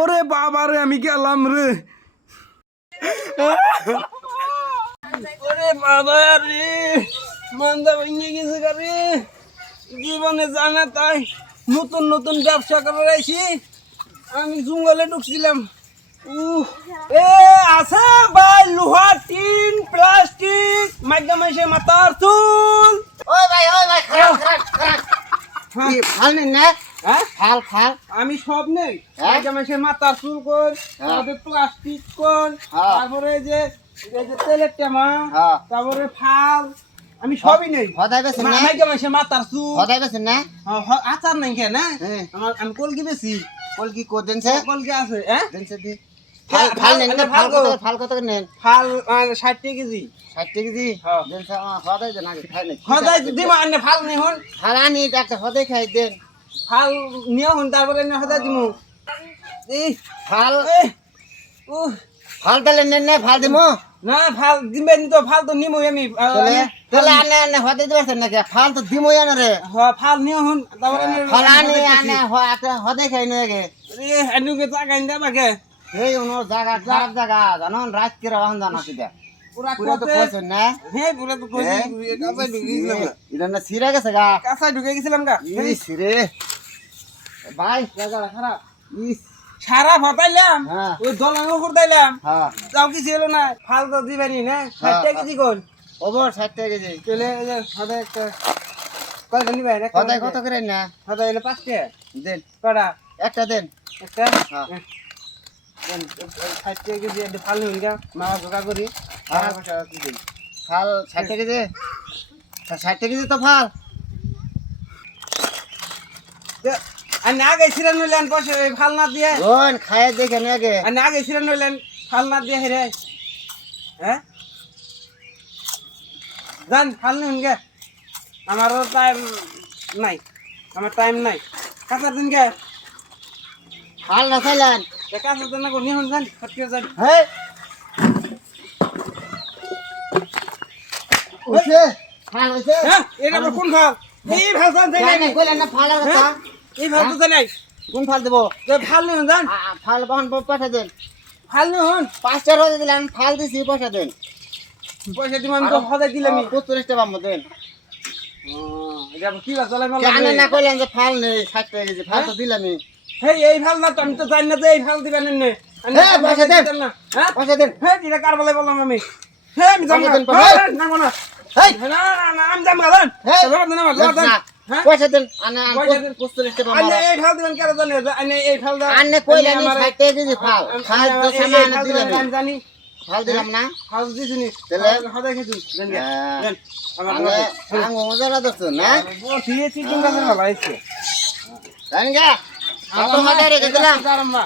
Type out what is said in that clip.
ওরে বাবা রে আমি গেলাম রে ওরে বাবা রে মান্দা ভেঙে গেছে রে জীবনে জানা তাই নতুন নতুন ব্যবসা করে রাখছি আমি জঙ্গলে ঢুকছিলাম এ আছে ভাই লোহা টিন প্লাস্টিক মাইকা মাইসে মাথার চুল ওই ভাই খারাপ ফাল নেন না হ্যাঁ ফাল আমি সব নেই মাইকা মাইসে মাথার চুল কোন তারপরে প্লাস্টিক কোন তারপরে যে এই যে তেলের টেমা তারপরে ফাল আমি সবই নেই হদাই বেছেন না মাইকা মাইসে মাথার চুল হদাই বেছেন না আচার নাই কেন আমার আমি কলকি বেশি কলকি কো দেনছে কলকি আছে হ্যাঁ দেনছে দি ফাল নেন না ফাল কত নেন ফাল 60 কেজি 60 কেজি দেনছে হদাই দেন আগে খাই নাই হদাই দিমা আনে ফাল নেই হন ফাল আনি একটা হদাই খাই দেন ফাল নিও হন তারপরে না হদাই দিমু এই ফাল ও ফাল তালে নেন না ফাল দিমু না ফাল দিবেন তো ফাল তো নিমু আমি তাহলে আনে হদাই দিবেন নাকি ফাল তো দিমু না রে ফাল নিও হন তারপরে ফাল আনে হদাই খাই নাকি রে আনুকে টাকাই দে বাকে এই ওনো জায়গা খারাপ জায়গা জানোন রাত করে ওখান জানা সিধা পুরা তো কইছেন না হে পুরা তো কইছি কাঁচা ঢুকে গেছিলাম এটা না সিরা গেছে গা কাঁচা ঢুকে গেছিলাম গা এই সিরে ভাই জায়গা খারাপ ইস সারা ফাটাইলাম হ্যাঁ ওই দলাঙ্গ করতাইলাম হ্যাঁ তাও কি ছিল না ফাল তো দিবানি না 60 কেজি কোন ওভার 60 কেজি চলে হদা একটা কত নিবাই না হদাই কত করে না হদা এলে 5 টাকা দেন কড়া একটা দেন একটা হ্যাঁ দেন 60 টাকা কেজি এটা ফাল নিন গা মারা জোগাড় করি হ্যাঁ ফাল 60 কেজি 60 কেজি তো ফাল আর আগে ছিলেন নইলেন পয়সা ফাল না দিয়ে ওন খায় দেখে নে আগে আর আগে ছিলেন নইলেন ফাল না দিয়ে হেরে হ্যাঁ জান ফাল নিন গে আমারও টাইম নাই আমার টাইম নাই কাঁচা দিন গে ফাল না খাইলেন কাঁচা দিন না নিয়ে হন যান ফটকে যান হে ওছে ফাল ওছে হ্যাঁ এটা কোন ফাল এই ফাল জান দেই নাই কইলেন না ফাল কথা এই ফাল তো নাই কোন ফাল দেব যে ফাল নিন যান ফাল বহন পাঠা দেন ফাল নিন 5 টাকা দিলাম ফাল দিছি পয়সা দেন পয়সা দিম আমি তো হদাই দিলাম 75 টাকা পাবো দেন এটা কি বা চলাই মাল জানেন না কইলেন যে ফাল নেই 60 টাকা কেজি ফাল তো দিলামই হেই এই ফাল না তো আমি তো জানি না যে এই ফাল দিবেন না হ্যাঁ পয়সা দেন না হ্যাঁ পয়সা দেন হ্যাঁ এটা কার বলে বললাম আমি হ্যাঁ আমি জানি না না না হেই না না আমি জানি না হেই হ্যাঁ পয়সা দেন আনে পয়সা দেন 75 টাকা আনে পাবো এই ফাল দিবেন কার জানি আনে এই ফাল দা আনে কইলেন 60 টাকা কেজি ফাল ফাল তো সামান দিলাম আমি জানি ফাল দিলাম না ফাল দিছিনি তাহলে হদাই খেছু দেন দেন আমার আঙ্গ মজা দছ না বলছি চিকেন গাছের ভালো আইছে জানেন গা কত মাথায় রেখে দিলাম আরাম না